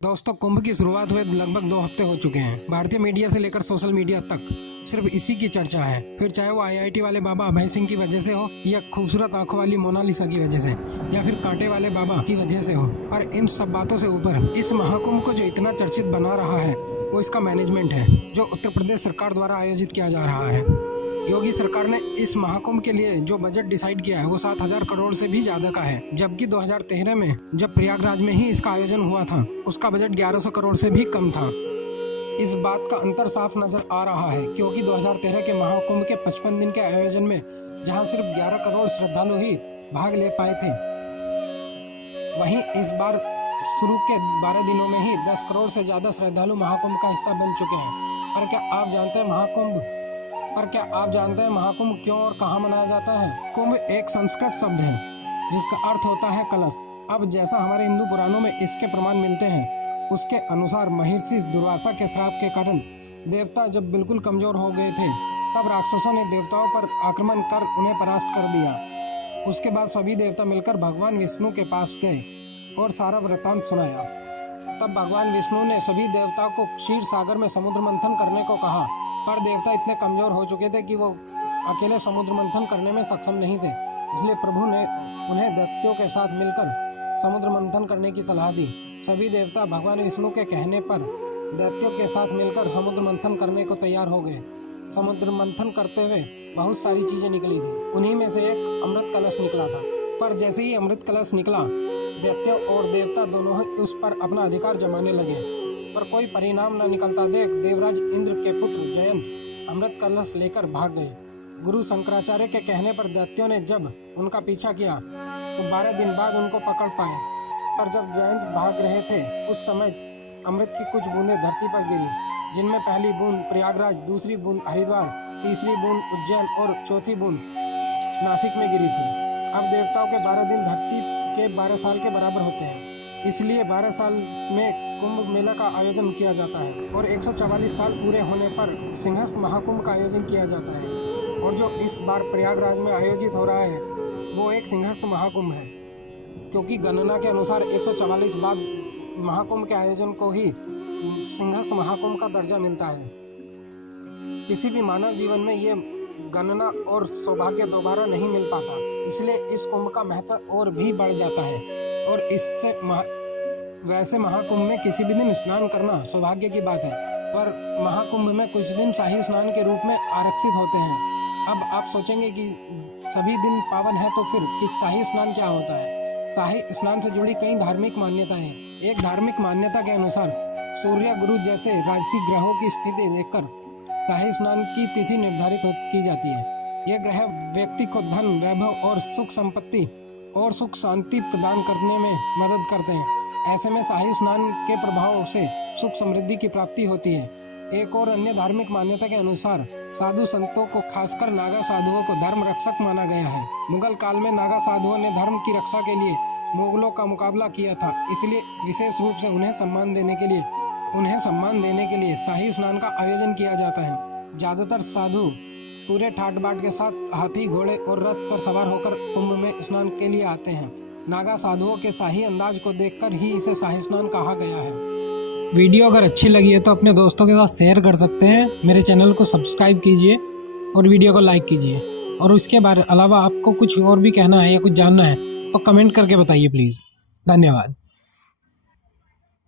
दोस्तों, कुंभ की शुरुआत हुए लगभग 2 हफ्ते हो चुके हैं। भारतीय मीडिया से लेकर सोशल मीडिया तक सिर्फ इसी की चर्चा है। फिर चाहे वो आईआईटी वाले बाबा अभय सिंह की वजह से हो, या खूबसूरत आंखों वाली मोनालिसा की वजह से, या फिर कांटे वाले बाबा की वजह से हो, पर इन सब बातों से ऊपर इस महाकुंभ को जो इतना चर्चित बना रहा है वो इसका मैनेजमेंट है, जो उत्तर प्रदेश सरकार द्वारा आयोजित किया जा रहा है। योगी सरकार ने इस महाकुंभ के लिए जो बजट डिसाइड किया है वो 7,000 करोड़ से भी ज्यादा का है, जबकि 2013 में जब प्रयागराज में ही इसका आयोजन हुआ था उसका बजट 1100 करोड़ से भी कम था। इस बात का अंतर साफ नजर आ रहा है, क्योंकि 2013 के महाकुंभ के 55 दिन के आयोजन में जहां सिर्फ 11 करोड़ श्रद्धालु ही भाग ले पाए थे, वहीं इस बार शुरू के 12 दिनों में ही 10 करोड़ से ज्यादा श्रद्धालु महाकुंभ का हिस्सा बन चुके हैं। पर क्या आप जानते हैं महाकुंभ क्यों और कहाँ मनाया जाता है? कुंभ एक संस्कृत शब्द है जिसका अर्थ होता है कलश। अब जैसा हमारे हिंदू पुराणों में इसके प्रमाण मिलते हैं, उसके अनुसार महर्षि दुर्वासा के श्राप के कारण देवता जब बिल्कुल कमजोर हो गए थे, तब राक्षसों ने देवताओं पर आक्रमण कर उन्हें परास्त कर दिया। उसके बाद सभी देवता मिलकर भगवान विष्णु के पास गए और सारा वृत्तांत सुनाया। तब भगवान विष्णु ने सभी देवताओं को क्षीर सागर में समुद्र मंथन करने को कहा, पर देवता इतने कमजोर हो चुके थे कि वो अकेले समुद्र मंथन करने में सक्षम नहीं थे। इसलिए प्रभु ने उन्हें दैत्यों के साथ मिलकर समुद्र मंथन करने की सलाह दी। सभी देवता भगवान विष्णु के कहने पर दैत्यों के साथ मिलकर समुद्र मंथन करने को तैयार हो गए। समुद्र मंथन करते हुए बहुत सारी चीजें निकली थी। उन्हीं में से एक अमृत कलश निकला था। पर जैसे ही अमृत कलश निकला, दैत्यों और देवता दोनों ही उस पर अपना अधिकार जमाने लगे, पर कोई परिणाम न निकलता देख देवराज इंद्र के पुत्र जयंत अमृत कलश लेकर भाग गए। गुरु शंकराचार्य के कहने पर दैत्यों ने जब उनका पीछा किया तो 12 दिन बाद उनको पकड़ पाए। पर जब जयंत भाग रहे थे, उस समय अमृत की कुछ बूंदें धरती पर गिरी, जिनमें पहली बूंद प्रयागराज, दूसरी बूंद हरिद्वार, तीसरी बूंद उज्जैन और चौथी बूंद नासिक में गिरी थी। अब देवताओं के 12 दिन धरती के 12 साल के बराबर होते हैं, इसलिए 12 साल में कुंभ मेला का आयोजन किया जाता है और 144 साल पूरे होने पर सिंहस्थ महाकुंभ का आयोजन किया जाता है। और जो इस बार प्रयागराज में आयोजित हो रहा है वो एक सिंहस्थ महाकुंभ है, क्योंकि गणना के अनुसार 144 बाद महाकुंभ के आयोजन को ही सिंहस्थ महाकुंभ का दर्जा मिलता है। किसी भी मानव जीवन में ये गणना और सौभाग्य दोबारा नहीं मिल पाता, इसलिए इस कुंभ का महत्व और भी बढ़ जाता है। और इससे वैसे महाकुंभ में किसी भी दिन स्नान करना सौभाग्य की बात है, पर महाकुंभ में कुछ दिन शाही स्नान के रूप में आरक्षित होते हैं। अब आप सोचेंगे कि सभी दिन पावन है तो फिर शाही स्नान क्या होता है? शाही स्नान से जुड़ी कई धार्मिक मान्यताएं हैं। एक धार्मिक मान्यता के अनुसार सूर्य, गुरु जैसे राजसी ग्रहों की स्थिति देखकर शाही स्नान की तिथि निर्धारित की जाती है। यह ग्रह व्यक्ति को धन, वैभव और सुख संपत्ति और सुख शांति प्रदान करने में मदद करते हैं। ऐसे में शाही स्नान के प्रभाव से सुख समृद्धि की प्राप्ति होती है। एक और अन्य धार्मिक मान्यता के अनुसार साधु संतों को, खासकर नागा साधुओं को धर्म रक्षक माना गया है। मुगल काल में नागा साधुओं ने धर्म की रक्षा के लिए मुगलों का मुकाबला किया था, इसलिए विशेष रूप से उन्हें सम्मान देने के लिए शाही स्नान का आयोजन किया जाता है। ज्यादातर साधु पूरे ठाट बाट के साथ हाथी, घोड़े और रथ पर सवार होकर कुंभ में स्नान के लिए आते हैं। नागा साधुओं के शाही अंदाज को देखकर ही इसे शाही स्नान कहा गया है। वीडियो अगर अच्छी लगी है तो अपने दोस्तों के साथ शेयर कर सकते हैं। मेरे चैनल को सब्सक्राइब कीजिए और वीडियो को लाइक कीजिए। और उसके अलावा आपको कुछ और भी कहना है या कुछ जानना है तो कमेंट करके बताइए प्लीज़। धन्यवाद।